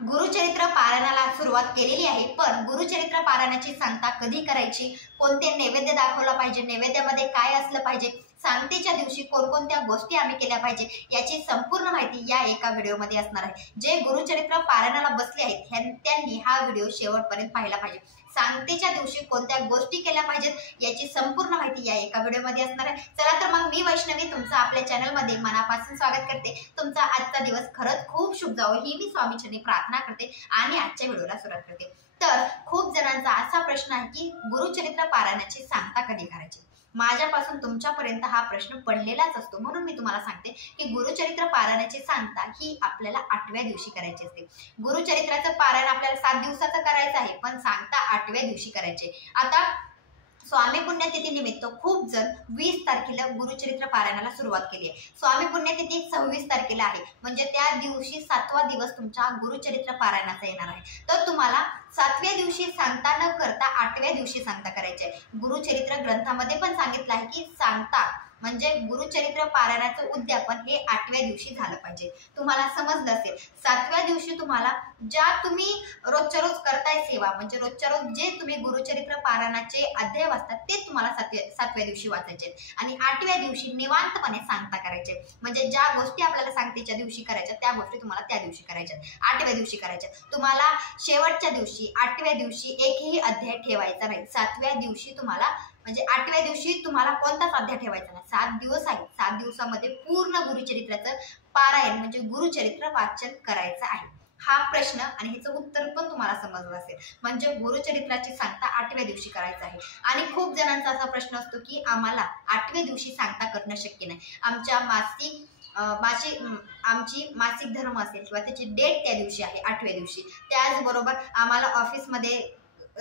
गुरुचरित्र पारायणाला सुरुवात केलेली आहे, पण गुरुचरित्र पारायणाची सांगता कधी करायची, कोणते नैवेद्य दाखवला पाहिजे, नैवेद्यामध्ये काय असलं पाहिजे, सांगतेच्या दिवशी कोणकोणत्या गोष्टी आम्ही केल्या पाहिजे याची संपूर्ण माहिती या एका व्हिडिओमध्ये असणार आहे। जे गुरुचरित्र पारायणाला बसले आहेत त्यांनी हा व्हिडिओ शेवटपर्यंत पाहिला पाहिजे। सांगतेच्या दिवशी कोणत्या गोष्टी केल्या पाहिजेत याची संपूर्ण माहिती या एका व्हिडिओमध्ये असणार आहे। चला तर मग मी वैष्णवी तुमचं आपल्या चॅनलमध्ये मनापासून स्वागत करते। तुमचा आजचा दिवस खरंच खूप शुभ जावो ही मी स्वामीचरणी प्रार्थना करते आणि आजच्या व्हिडिओला सुरुवात करते। तर खूप जणांचा असा प्रश्न आहे की गुरुचरित्र पारायणाची सांगता कधी करायची। माझ्यापासून तुमच्यापर्यंत हा प्रश्न पडलेलाच असतो, म्हणून मी तुम्हाला सांगते की गुरुचरित्र पारायणाची सांगता ही आपल्याला 8व्या दिवशी करायची असते। गुरुचरित्राचं पारायण आपल्याला 7 दिवसाचं करायचं आहे, पण सांगता 8व्या दिवशी करायची। आता स्वामी पुण्यतिथी निमित्त खूप जण 20 तारखेला गुरुचरित्र पारायणाला सुरुवात केली आहे। स्वामी पुण्यतिथी 26 तारखेला आहे, म्हणजे त्या दिवशी 7वा दिवस तुमचा गुरुचरित्र पारायणाचा येणार आहे। तर तुम्हाला 7व्या दिवशी सांगता न करता 8व्या दिवशी सांगता करायची आहे। गुरुचरित्र ग्रंथामध्ये पण सांगितलं आहे की सांगता म्हणजे गुरुचरित्र पारायणाचं उद्यापन हे 8व्या दिवशी झालं पाहिजे। तुम्हाला समजलं असेल, 7व्या दिवशी तुम्हाला ज्या तुम्ही रोजच्या रोज करताय सेवा, म्हणजे रोजच्या रोज जे तुम्ही गुरुचरित्र पारायणाचे अध्याय वाचतात ते तुम्हाला 7व्या दिवशी वाचायचे आणि 8व्या दिवशी निवांतपणे सांगता करायचे। म्हणजे ज्या गोष्टी आपल्याला सांगतेच्या दिवशी करायच्या त्या गोष्टी तुम्हाला त्या दिवशी करायच्या, 8व्या दिवशी करायच्या। तुम्हाला शेवटच्या दिवशी 8व्या दिवशी एकही अध्याय ठेवायचा नाही। 7व्या दिवशी तुम्हाला म्हणजे 8व्या दिवशी तुम्हाला कोणताच अध्याय ठेवायचा नाही। 7 दिवस आहे, 7 दिवसामध्ये पूर्ण गुरुचरित्राचं पारायण म्हणजे गुरुचरित्र वाचन करायचं आहे। हा प्रश्न आणि ह्याचं उत्तर पण तुम्हाला समजलं असेल, म्हणजे गुरुचरित्राची सांगता 8व्या दिवशी करायचं आहे। आणि खूप जणांचा असा प्रश्न असतो की आम्हाला 8व्या दिवशी सांगता करणं शक्य नाही, आमची मासिक धर्म असेल किंवा त्याची डेट त्या दिवशी आहे 8व्या दिवशी, त्याचबरोबर आम्हाला ऑफिसमध्ये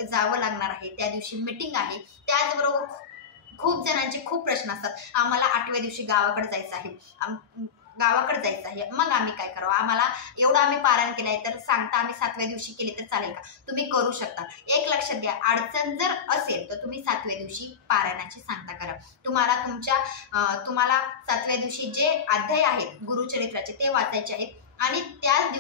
जावं लागणार आहे, त्या दिवशी मीटिंग आहे, त्याचबरोबर खूप जणांचे खूप प्रश्न असतात, आम्हाला 8व्या दिवशी गावाकडे जायचं आहे, मग आम्ही काय करावं, आम्हाला एवढं आम्ही पारायण केलं आहे तर सांगता आम्ही 7व्या दिवशी केली तर चालेल का? तुम्ही करू शकता। एक लक्षात घ्या, अडचण जर असेल तर तुम्ही 7व्या दिवशी पारायणाची सांगता करा। तुम्हाला 7व्या दिवशी जे अध्याय आहेत गुरुचरित्राचे ते वाचायचे आहेत आणि त्याच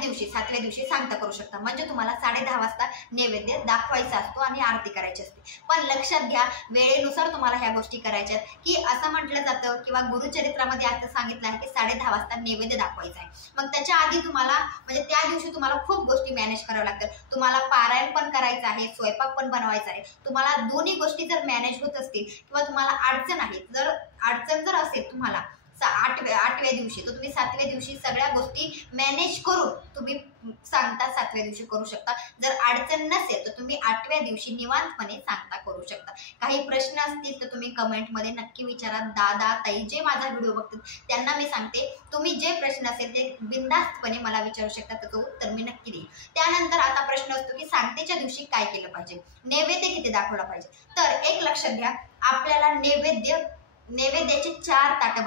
दिवशी 7व्या दिवशी सांगता करू शकता। म्हणजे तुम्हाला 10:30 वाजता नैवेद्य दाखवायचा असतो आणि आरती करायची असते। पण लक्षात घ्या, वेळेनुसार तुम्हाला ह्या गोष्टी करायच्या आहेत की असं म्हटलं जातं किंवा गुरुचरित्रामध्ये असं सांगितलं आहे की 10:30 वाजता नैवेद्य दाखवायचा आहे। मग त्याच्या आधी तुम्हाला म्हणजे त्या दिवशी तुम्हाला खूप गोष्टी मॅनेज कराव्या लागतात। तुम्हाला पारायण पण करायचं आहे, स्वयंपाक पण बनवायचा आहे। तुम्हाला दोन्ही गोष्टी जर मॅनेज होत असतील किंवा तुम्हाला अडचण जर असेल तुम्हाला 8व्या दिवशी, तर तुम्ही 7व्या दिवशी सगळ्या गोष्टी मॅनेज करून तुम्ही सांगता 7व्या दिवशी करू शकता। जर अडचण नसेल तर तुम्ही 8व्या दिवशी निवांतपणे सांगता करू शकता। काही प्रश्न असतील तर तुम्ही कमेंटमध्ये नक्की विचारा। दादा ताई जे माझा व्हिडिओ बघतात त्यांना मी सांगते, तुम्ही जे प्रश्न असेल ते बिनधास्तपणे मला विचारू शकता, त्याचं उत्तर मी नक्की देईन। त्यानंतर आता प्रश्न असतो की सांगतेच्या दिवशी काय केलं पाहिजे, नैवेद्य किती दाखवला पाहिजे। तर एक लक्षात घ्या, आपल्याला नैवेद्याचे 4 ताटं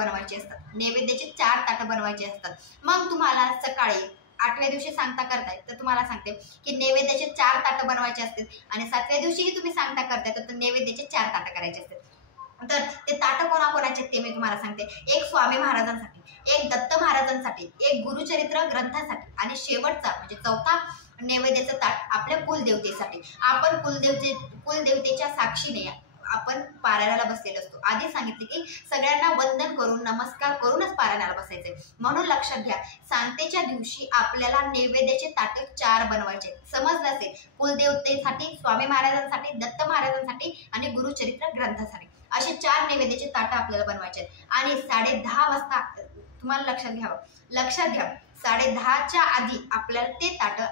बनवायचे असतात। मग तुम्हाला सकाळी 8व्या दिवशी सांगता करताय तर तुम्हाला सांगते की नैवेद्याचे 4 ताटं बनवायचे असतील आणि 7व्या दिवशीही तुम्ही सांगता करताय तर नैवेद्याचे 4 ताटं करायचे असतात। तर ते ताटं कोणाकोणाचे ते मी तुम्हाला सांगते। एक स्वामी महाराजांसाठी, एक दत्त महाराजांसाठी, एक गुरुचरित्र ग्रंथासाठी आणि शेवटचा म्हणजे चौथा नैवेद्याचं ताट आपल्या कुलदेवतेसाठी। आपण कुलदेवतेच्या साक्षीने आपण पारायणाला बसलेलो असतो। आधी सांगितले की सगळ्यांना वंदन करून नमस्कार करूनच पारायणाला बसायचे। म्हणून लक्षात घ्या, सांगतेच्या दिवशी आपल्याला नैवेद्याचे ताटे 4 बनवायचे। समजलं असेल, कुलदेवतेसाठी, स्वामी महाराजांसाठी, दत्त महाराजांसाठी आणि गुरुचरित्र ग्रंथासाठी असे 4 नैवेद्याचे ताटं आपल्याला बनवायचे आणि 10:30 वाजता तुम्हाला लक्षात घ्या 10:30च्या आधी आपल्याला ते ताटं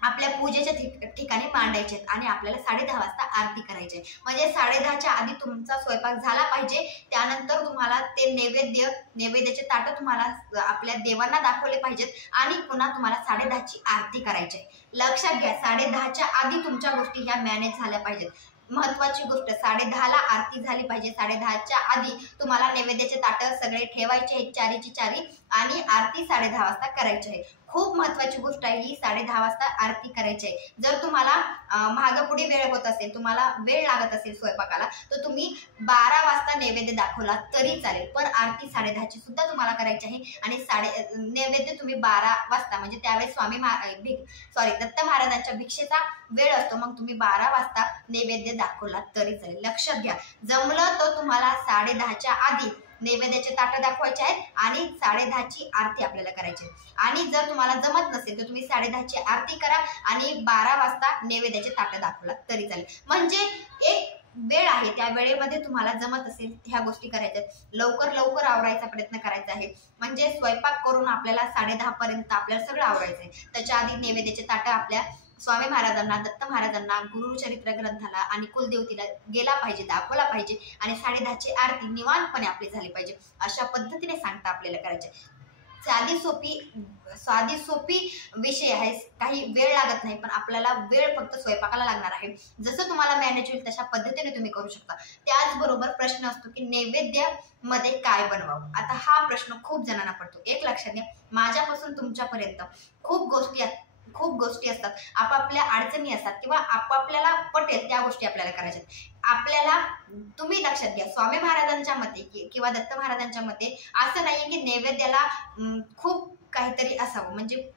आपल्या पूजेच्या ठिकाणी मांडायचे आणि आपल्याला 10:30 वाजता आरती करायची। म्हणजे 10:30च्या आधी तुमचा स्वयंपाक झाला पाहिजे। त्यानंतर तुम्हाला ते नैवेद्याचे ताटं तुम्हाला आपल्या देवांना दाखवले पाहिजेत आणि पुन्हा तुम्हाला 10:30ची आरती करायची। लक्षात घ्या, 10:30च्या आधी तुमच्या गोष्टी ह्या मॅनेज झाल्या पाहिजेत। महत्वाची गोष्ट, 10:30ला आरती झाली पाहिजे। 10:30च्या आधी तुम्हाला नैवेद्याचे ताटं सगळे ठेवायचे आहेत, 4ची 4 आणि आरती 10:30 वाजता करायची आहे. खूप महत्वाची गोष्ट आहे ही, 10:30 वाजता आरती करायची आहे. जर तुम्हाला मागपुढे वेळ होत असेल, तुम्हाला वेळ लागत असेल स्वयंपाकाला, तर तुम्ही 12 वाजता नैवेद्य दाखवला तरी चालेल, पण आरती 10:30 ची सुद्धा तुम्हाला करायची आहे. आणि नैवेद्य तुम्ही 12 वाजता म्हणजे त्यावेळेस दत्त महाराजांच्या भिक्षेचा वेळ असतो, मग तुम्ही 12 वाजता नैवेद्य दाखवला तरी चालेल. लक्षात घ्या, जमलं तर तुम्हाला 10:30च्या आधी नैवेद्याचे ताटं दाखवायचे आहेत आणि 10:30 ची आरती आपल्याला करायची. आणि जर तुम्हाला जमत नसेल तर तुम्ही 10:30 ची आरती करा आणि 12 वाजता नैवेद्याचे ताटं दाखवला तरी चालेल. म्हणजे एक वेळ आहे, त्या वेळेमध्ये तुम्हाला जमत असेल ह्या गोष्टी करायच्या. लवकर लवकर आवरायचा प्रयत्न करायचा आहे, म्हणजे स्वयंपाक करून आपल्याला 10:30 पर्यंत आपल्याला सगळं आवरायचं आहे. त्याच्या आधी नैवेद्याचे ताटं आपल्या स्वामी महाराजांना, दत्त महाराजांना, गुरुचरित्र ग्रंथाला आणि कुलदेवतीला गेला पाहिजे, दाखवला पाहिजे आणि 10:30 ची आरती निवांतपणे आपली झाली पाहिजे. अशा पद्धतीने सांगता आपल्याला करायचे. साधी सोपी विषय आहे, काही वेळ लागत नाही, पण आपल्याला वेळ फक्त स्वयंपाकाला लागणार आहे. जसं तुम्हाला मॅनेज होईल तशा पद्धतीने तुम्ही करू शकता. त्याचबरोबर प्रश्न असतो की नैवेद्यामध्ये काय बनवावं. आता हा प्रश्न खूप जणांना पडतो. एक लक्षात घ्या, माझ्यापासून तुमच्यापर्यंत खूप गोष्टी असतात, आपापल्या अडचणी असतात किंवा आपापल्याला पटेल त्या गोष्टी आपल्याला करायच्या. आपल्याला तुम्ही लक्षात घ्या, स्वामी महाराजांच्या मते किंवा दत्त महाराजांच्या मते असं नाहीये की नैवेद्याला खूप काहीतरी असावं. म्हणजे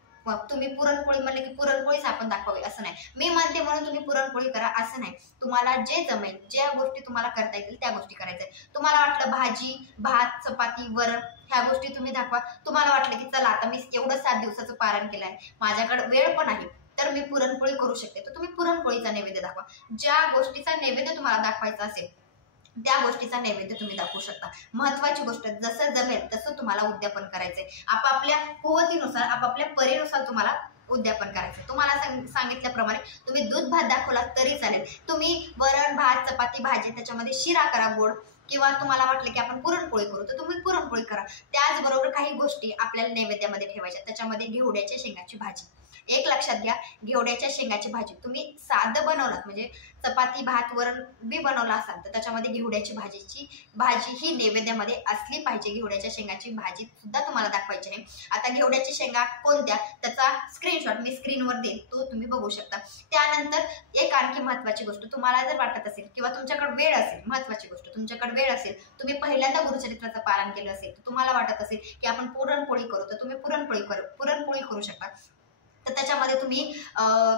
तुम्ही पुरणपोळी म्हणले की पुरणपोळीच आपण दाखवावी असं नाही. मी म्हणते म्हणून तुम्ही पुरणपोळी करा असं नाही. तुम्हाला जे जमेल, ज्या गोष्टी तुम्हाला करता येतील त्या गोष्टी करायच्या. तुम्हाला वाटलं भाजी, भात, चपाती, वरण ह्या गोष्टी तुम्ही दाखवा. तुम्हाला वाटलं की चला आता मी एवढं 7 दिवसाचं पारण केलं आहे, माझ्याकडे वेळ पण आहे, तर मी पुरणपोळी करू शकते, तर तुम्ही पुरणपोळीचा नैवेद्य दाखवा. ज्या गोष्टीचा नैवेद्य तुम्हाला दाखवायचा असेल त्या गोष्टीचा नैवेद्य तुम्ही दाखवू शकता. महत्वाची गोष्ट, जसं जमेल तसं तुम्हाला उद्यापन करायचंय. आपापल्या कुवतीनुसार, आपापल्या परीनुसार तुम्हाला उद्यापन करायचं. तुम्हाला सांगितल्याप्रमाणे तुम्ही दूध भात दाखवला तरी चालेल. तुम्ही वरण भात चपाती भाजी त्याच्यामध्ये शिरा करा गोड, किंवा तुम्हाला वाटलं की आपण पुरणपोळी करू तर तुम्ही पुरणपोळी करा. त्याचबरोबर काही गोष्टी आपल्याला नैवेद्यामध्ये ठेवायच्या. त्याच्यामध्ये घेवड्याच्या शेंगाची भाजी. एक लक्षात घ्या, घेवड्याच्या शेंगाची भाजी तुम्ही साधं बनवलात म्हणजे चपाती भात वरण बी बनवला असाल तर त्याच्यामध्ये घेवड्याची भाजी ही नैवेद्यामध्ये असली पाहिजे. घेवड्याच्या शेंगाची भाजी सुद्धा तुम्हाला दाखवायची नाही. आता घेवड्याची शेंगा कोणत्या त्याचा स्क्रीनशॉट मी स्क्रीनवर देईन, तो तुम्ही बघू शकता. त्यानंतर एक आणखी महत्वाची गोष्ट, तुम्हाला जर वाटत असेल किंवा तुमच्याकडे वेळ असेल, महत्वाची गोष्ट तुमच्याकडे वेळ असेल, तुम्ही पहिल्यांदा गुरुचरित्राचं पालन केलं असेल तर तुम्हाला वाटत असेल की आपण पुरणपोळी करू तर तुम्ही पुरणपोळी करू शकता. तर त्याच्यामध्ये तुम्ही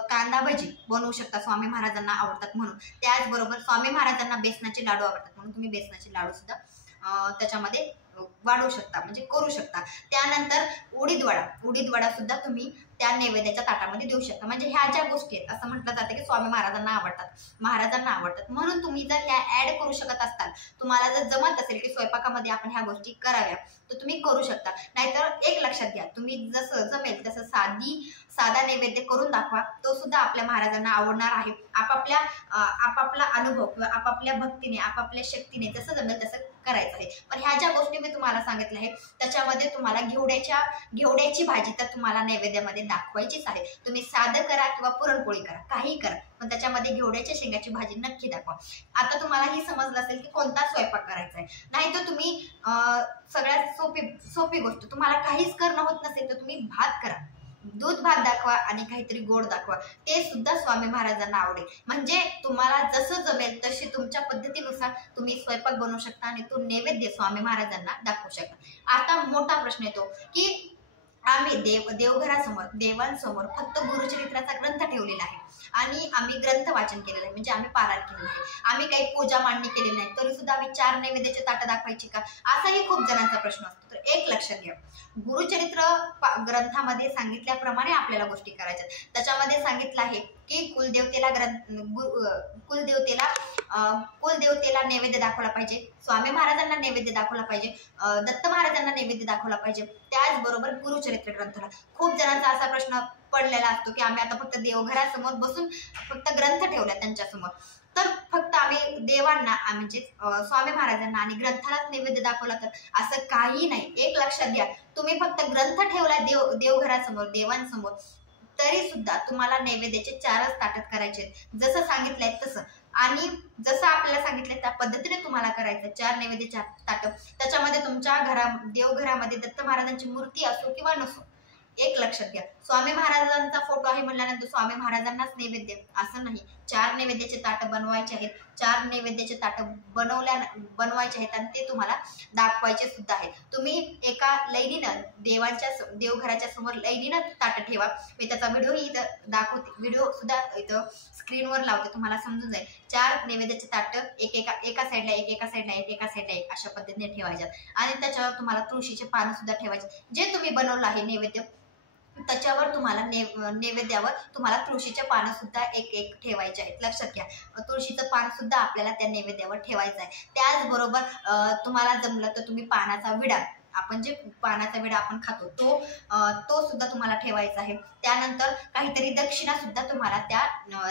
कांदा भजी बनवू शकता, स्वामी महाराजांना आवडतात म्हणून. त्याचबरोबर स्वामी महाराजांना बेसनाचे लाडू आवडतात म्हणून तुम्ही बेसनाचे लाडू सुद्धा त्याच्यामध्ये वाढवू शकता म्हणजे करू शकता. त्यानंतर उडीद वडा सुद्धा तुम्ही त्या नैवेद्याच्या ताटामध्ये देऊ शकता. म्हणजे ह्या ज्या गोष्टी आहेत असं म्हटलं जातं की स्वामी महाराजांना आवडतात म्हणून तुम्ही जर ह्या ऍड करू शकत असताल, तुम्हाला जर जमत असेल की स्वयंपाकामध्ये आपण ह्या गोष्टी कराव्या तर तुम्ही करू शकता. नाहीतर एक लक्षात घ्या, तुम्ही जसं जमेल तसं साधा नैवेद्य करून दाखवा, तो सुद्धा आपल्या महाराजांना आवडणार आहे. आपापला अनुभव किंवा आपापल्या भक्तीने आपापल्या शक्तीने जसं जमेल तसं करायचं आहे. पण ह्या ज्या गोष्टी मी तुम्हाला सांगितल्या आहे त्याच्यामध्ये तुम्हाला घेवड्याची भाजी तर तुम्हाला नैवेद्यामध्ये दाखवायचीच आहे. तुम्ही साधं करा किंवा पुरणपोळी करा, काही करा, पण त्याच्यामध्ये घेवड्याच्या शेंगाची भाजी नक्की दाखवा. आता तुम्हाला ही समजलं असेल की कोणता स्वयंपाक करायचा आहे. नाही तर तुम्ही सगळ्यात सोपी गोष्ट, तुम्हाला काहीच करणं होत नसेल तर तुम्ही भात करा, दूध भात दाखवा आणि काहीतरी गोड दाखवा, ते सुद्धा स्वामी महाराजांना आवडेल. म्हणजे तुम्हाला जसं जमेल तशी तुमच्या पद्धतीनुसार तुम्ही स्वयंपाक बनवू शकता आणि तो नैवेद्य स्वामी महाराजांना दाखवू शकता. आता मोठा प्रश्न येतो की आम्ही देवघरासमोर देवांसमोर फक्त गुरुचरित्राचा ग्रंथ ठेवलेला आहे आणि आम्ही ग्रंथ वाचन केलेलं आहे, म्हणजे आम्ही पारायण केलेलं आहे, आम्ही काही पूजा मांडणी केलेली नाही, तरी सुद्धा आम्ही 4 नैवेद्याचे ताटं दाखवायची का, असाही खूप जणांचा प्रश्न असतो. तर एक लक्षात घ्या, गुरुचरित्र ग्रंथामध्ये सांगितल्याप्रमाणे आपल्याला गोष्टी करायच्या. त्याच्यामध्ये सांगितलं आहे की कुलदेवतेला नैवेद्य दाखवला पाहिजे, स्वामी महाराजांना नैवेद्य दाखवला पाहिजे, दत्त महाराजांना नैवेद्य दाखवला पाहिजे. त्याचबरोबर गुरुचरित्र ग्रंथाला खूप जणांचा असा प्रश्न पडलेला असतो की आम्ही आता फक्त देवघरासमोर बसून फक्त ग्रंथ ठेवला त्यांच्यासमोर, तर फक्त आम्ही देवांना म्हणजे स्वामी महाराजांना आणि ग्रंथालाच नैवेद्य दाखवला, तर असं काही नाही. एक लक्षात घ्या, तुम्ही फक्त ग्रंथ ठेवला देवघरासमोर देवांसमोर तरी सुद्धा तुम्हाला नैवेद्याचे 4च ताटात करायचे. जसं सांगितलंय तसं आणि जसं आपल्याला सांगितलं त्या पद्धतीने तुम्हाला करायचं. 4 नैवेद्याच्या ताटं. त्याच्यामध्ये तुमच्या देवघरामध्ये दत्त महाराजांची मूर्ती असो किंवा नसो, एक लक्षात घ्या, स्वामी महाराजांचा फोटो आहे म्हणल्यानंतर स्वामी महाराजांनाच नैवेद्य असं नाही. 4 नैवेद्याचे ताट बनवायचे आहेत. 4 नैवेद्याचे ताट बनवायचे आहेत आणि ते दाखवायचे सुद्धा आहेत. तुम्ही एका लाईनीनं देवघराच्या समोर लाईनीनं ताट ठेवा. मी त्याचा व्हिडिओही इथं दाखवते, व्हिडिओ सुद्धा इथं स्क्रीनवर लावते, तुम्हाला समजून जाईल. 4 नैवेद्याचे ताट एका साईडला एका साईडला एक अशा पद्धतीने ठेवायच्यात आणि त्याच्यावर तुम्हाला तुळशीचे पानं सुद्धा ठेवायचे. जे तुम्ही बनवलं आहे नैवेद्य त्याच्यावर तुम्हाला नैवेद्यावर तुम्हाला तुळशीचे पानं सुद्धा एक ठेवायचे आहेत. लक्षात घ्या, तुळशीचं पान सुद्धा आपल्याला त्या नैवेद्यावर ठेवायचं आहे. त्याचबरोबर तुम्हाला जमलं तर तुम्ही पानाचा विडा, आपण जे पानाचा विडा आपण खातो तो सुद्धा तुम्हाला ठेवायचा आहे. त्यानंतर काहीतरी दक्षिणा सुद्धा तुम्हाला त्या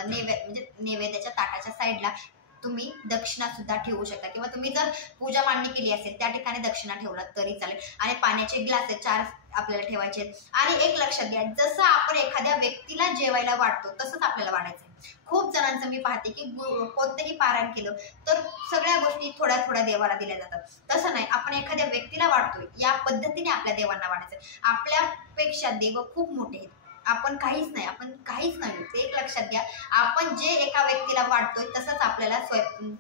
नैवेद्याच्या ताटाच्या साईडला तुम्ही दक्षिणा सुद्धा ठेवू शकता किंवा तुम्ही जर पूजा मांडणी केली असेल त्या ठिकाणी दक्षिणा ठेवला तरी चालेल. आणि पाण्याचे ग्लास 4 आपल्याला ठेवायचे आहेत. आणि एक लक्षात घ्या, जसं आपण एखाद्या व्यक्तीला जेवायला वाढतो तसंच आपल्याला वाढायचं आहे. खूप जणांचं मी पाहते की कोणतंही पारायण केलं तर सगळ्या गोष्टी थोड्या थोड्या देवाला दिल्या जातात. तसं नाही, आपण एखाद्या व्यक्तीला वाढतोय या पद्धतीने आपल्या देवांना वाढायचं. आपल्यापेक्षा देव खूप मोठे आहेत, आपण काहीच नाही. एक लक्षात घ्या, आपण जे एका व्यक्तीला वाढतोय तसंच आपल्याला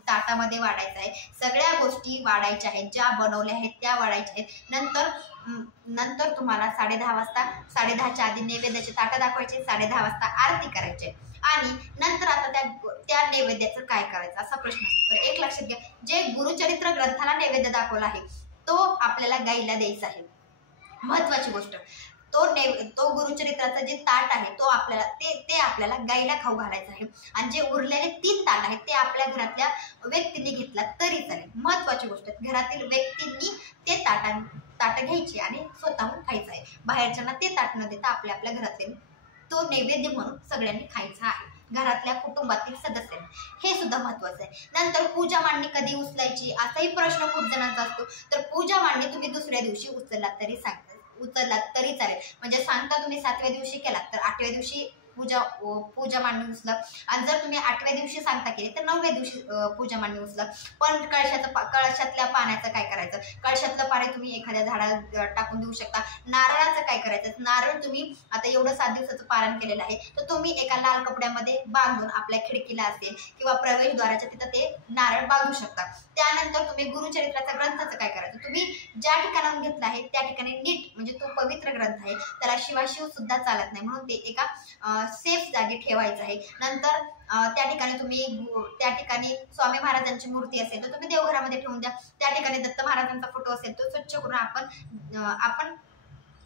ताटामध्ये वाढायचं आहे. सगळ्या गोष्टी वाढायच्या आहेत, ज्या बनवल्या आहेत त्या वाढायच्या आहेत. नंतर तुम्हाला 10:30 वाजता, 10:30च्या आधी नैवेद्याचे ताटं दाखवायचे, 10:30 वाजता आरती करायची आणि नंतर आता त्या नैवेद्याचं काय करायचं असा प्रश्न असतो. तर एक लक्षात घ्या, जे गुरुचरित्र ग्रंथाला नैवेद्य दाखवला आहे तो आपल्याला गाईला द्यायचा आहे. महत्वाची गोष्ट, तो गुरुचरित्राचा जे ताट आहे तो आपल्याला गाईला खाऊ घालायचं आहे. आणि जे उरलेले 3 ताट आहेत ते आपल्या घरातल्या व्यक्तींनी घेतला तरी चालेल. महत्वाची गोष्ट, घरातील व्यक्तींनी ते ताट घ्यायची आणि स्वतःहून खायचं आहे. बाहेरच्यांना ते ताट न देता आपल्या घरातले तो नैवेद्य म्हणून सगळ्यांनी खायचा आहे, घरातल्या कुटुंबातील सदस्यांनी. हे सुद्धा महत्वाचं आहे. नंतर पूजा मांडणी कधी उचलायची असाही प्रश्न खूप जणांचा असतो. तर पूजा मांडणी तुम्ही दुसऱ्या दिवशी उचललात तरी चालेल. म्हणजे सांगता तुम्ही 7व्या दिवशी केलात तर 8व्या दिवशी पूजा मांडणी उचला. आणि जर तुम्ही 8व्या दिवशी सांगता केली तर 9व्या दिवशी पूजा मांडणी उचला. पण कळशातल्या पाण्याचं काय करायचं? कळशातलं पाणी तुम्ही एखाद्या झाडाला टाकून देऊ शकता. नारळाचं काय करायचं? नारळ तुम्ही आता एवढं 7 दिवसाचं पारायण केलेलं आहे तर तुम्ही एका लाल कपड्यामध्ये बांधून आपल्या खिडकीला असेल किंवा प्रवेशद्वाराच्या तिथं ते नारळ बांधू शकता. त्यानंतर तुम्ही गुरुचरित्राच्या ग्रंथाचं काय करायचं? तुम्ही ज्या ठिकाणाहून घेतला आहे त्या ठिकाणी नीट, म्हणजे तो पवित्र ग्रंथ आहे त्याला शिवाशिव सुद्धा चालत नाही, म्हणून ते एका सेफ जागी ठेवायचं आहे. नंतर त्या ठिकाणी स्वामी महाराजांची मूर्ती असेल तर तुम्ही देवघरामध्ये ठेवून द्या. त्या ठिकाणी दत्त महाराजांचा फोटो असेल तो स्वच्छ करून आपण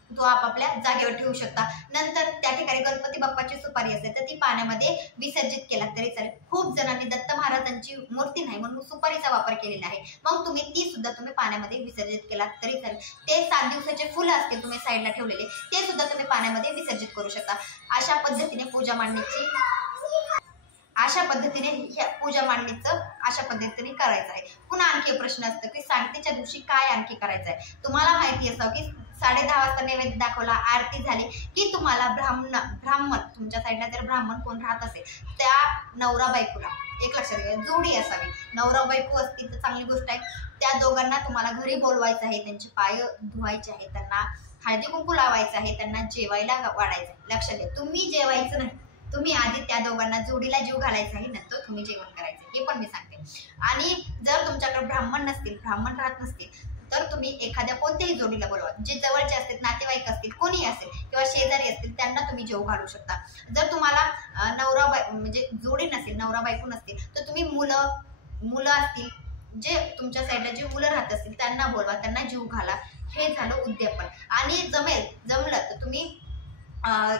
तो आपापल्या जागेवर ठेवू शकता. नंतर त्या ठिकाणी गणपती बाप्पाची सुपारी असेल तर ती पाण्यामध्ये विसर्जित केला तरी चालेल. खूप जणांनी दत्त महाराजांची मूर्ती नाही म्हणून सुपारीचा वापर केलेला आहे, मग ती सुद्धा तुम्ही पाण्यामध्ये विसर्जित केला तरी चालेल. ते 7 दिवसाचे फुलं असतील तुम्ही साईडला ठेवलेले ते सुद्धा तुम्ही पाण्यामध्ये विसर्जित करू शकता. अशा पद्धतीने पूजा मांडणीचं अशा पद्धतीने करायचं आहे. पुन्हा आणखी एक प्रश्न असतो की सांगतेच्या दिवशी काय आणखी करायचं आहे. तुम्हाला माहिती असावं की 10:30 वाजता नैवेद्य दाखवला, आरती झाली की तुम्हाला ब्राह्मण तुमच्या साईडला जर ब्राह्मण कोण राहत असेल त्या नवरा बायकोला, एक लक्षात घ्या, जोडी असावी. नवरा बायको असतील तर चांगली गोष्ट आहे. त्या दोघांना तुम्हाला घरी बोलवायचं आहे, त्यांचे पाय धुवायचे आहे, त्यांना हळदी कुंकू लावायचं आहे, त्यांना जेवायला वाढायचं आहे. लक्षात घ्या, तुम्ही जेवायचं नाही, तुम्ही आधी त्या दोघांना जोडीला जीव घालायचा आहे, नंतर तुम्ही जेवण करायचं, हे पण मी सांगते. आणि जर तुमच्याकडे ब्राह्मण राहत नसतील तर तुम्ही एखाद्या कोणत्याही जोडीला बोलवा, जे जवळचे असतील, नातेवाईक असतील, कोणी असेल किंवा शेजारी असतील त्यांना तुम्ही जेव घालू शकता. जर तुम्हाला म्हणजे जोडी नसेल, नवरा बायको नसतील तर तुम्ही मुलं असतील, जे तुमच्या साईडला जे मुलं राहत असतील त्यांना बोलवा, त्यांना जीव घाला. हे झालं उद्यापन. आणि जमलं तर तुम्ही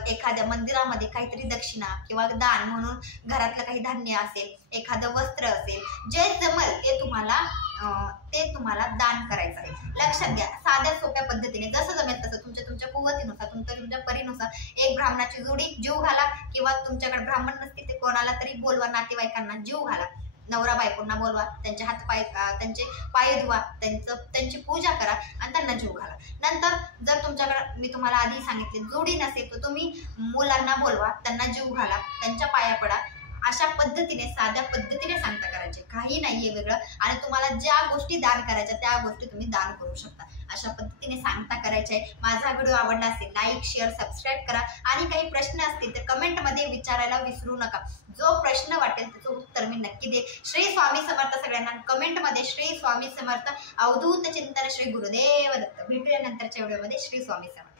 एखाद्या मंदिरामध्ये काहीतरी दक्षिणा किंवा दान म्हणून घरातलं काही धान्य असेल, एखादं वस्त्र असेल, जे जमेल ते तुम्हाला दान करायचं आहे. लक्षात घ्या, साध्या सोप्या पद्धतीने जसं जमेल तसं तुमच्या कुवतीनुसार, तुमच्या परीनुसार एक ब्राह्मणाची जोडी जीव घाला किंवा तुमच्याकडे ब्राह्मण नसतील ते कोणाला तरी बोलवा, नातेवाईकांना जीव घाला, नवरा बायकोंना बोलवा, त्यांचे त्यांचे पाय धुवा, त्यांची पूजा करा आणि त्यांना जीव घाला. नंतर जर तुमच्याकडे, मी तुम्हाला आधी सांगितले, जोडी नसेल तर तुम्ही मुलांना बोलवा, त्यांना जीव घाला, त्यांच्या पाया पडा अशा पद्धतीने साध्या पद्धतीने सांगता करायचे, काही नाहीये वेगळं. आणि तुम्हाला ज्या गोष्टी दान करायच्या त्या गोष्टी तुम्ही दान करू शकता. अशा पद्धतीने सांगता करायचे. माझा व्हिडिओ आवडला असेल लाईक शेअर सबस्क्राईब करा. आणि काही प्रश्न असतील तर कमेंटमध्ये विचारायला विसरू नका. जो प्रश्न वाटेल त्याचं उत्तर मी नक्की देईल. श्री स्वामी समर्थ सगळ्यांना. कमेंटमध्ये श्री स्वामी समर्थ. अवधूत चिंतन श्री गुरुदेव दत्त. भेटूया नंतरच्या व्हिडिओमध्ये. श्री स्वामी समर्थ.